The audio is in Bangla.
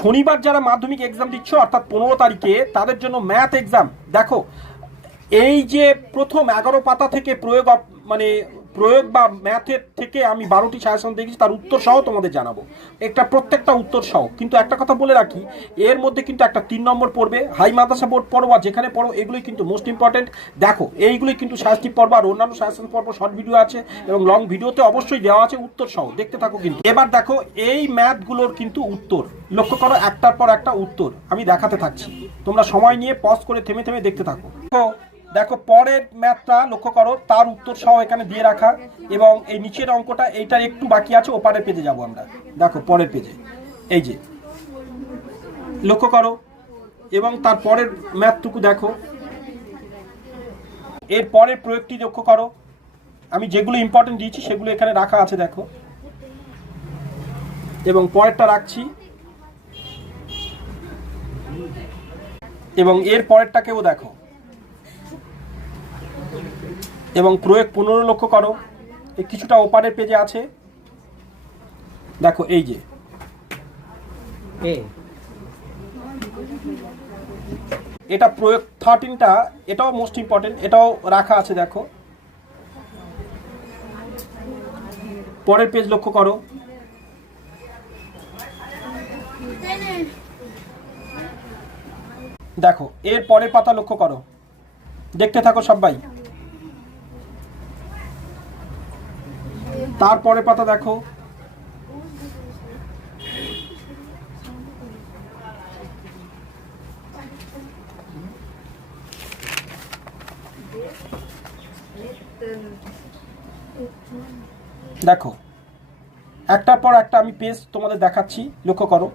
শনিবার যারা মাধ্যমিক এক্সাম দিচ্ছ অর্থাৎ 15 তারিখে তাদের জন্য ম্যাথ এক্সাম। দেখো এই যে প্রথম 11 পাতা থেকে প্রয়োগ বা ম্যাথের থেকে আমি 12টি সাজেশন দেখেছি, তার উত্তর সহ তোমাদের জানাবো, প্রত্যেকটা উত্তর সহ। কিন্তু একটা কথা বলে রাখি, এর মধ্যে কিন্তু একটা 3 নম্বর পড়বে, হাই মাদ্রাসা বোর্ড পড়ো বা যেখানে পড়ো, এগুলোই কিন্তু মোস্ট ইম্পর্টেন্ট। দেখো এইগুলোই কিন্তু সাজেশন পর্ব আর অন্যান্য সাজেশন পর্ব শর্ট ভিডিও আছে এবং লং ভিডিওতে অবশ্যই দেওয়া আছে উত্তর সহ, দেখতে থাকো। কিন্তু এবার দেখো এই ম্যাথগুলোর কিন্তু উত্তর লক্ষ্য করো, একটার পর একটা উত্তর আমি দেখাতে থাকছি, তোমরা সময় নিয়ে পজ করে থেমে থেমে দেখতে থাকো। দেখো পরের ম্যাথটা লক্ষ্য করো, তার উত্তর সহ এখানে দিয়ে রাখা, এবং এই নিচের অঙ্কটা এইটার একটু বাকি আছে, ওপারের পেজে যাব আমরা। দেখো পরের পেজে এই যে লক্ষ্য করো, এবং তার পরের ম্যাথটুকু দেখো, এর পরের প্রয়োগটি লক্ষ্য করো, আমি যেগুলো ইম্পর্টেন্ট দিয়েছি সেগুলো এখানে রাখা আছে দেখো, এবং পরেরটা রাখছি, এবং এর পরেরটাকেও দেখো, এবং প্রয়োগ 15 লক্ষ্য করো, কিছুটা ওপারের পেজে আছে দেখো, এই যে এটা প্রয়োগ 13টা, এটাও মোস্ট ইম্পর্টেন্ট, এটাও রাখা আছে দেখো, পরের পেজ লক্ষ্য করো, দেখো এর পরের পাতা লক্ষ্য করো, দেখতে থাকো সবাই। তারপরে পাতা দেখো, দেখো একটার পর একটা আমি পেজ তোমাদের দেখাচ্ছি, লক্ষ্য করো।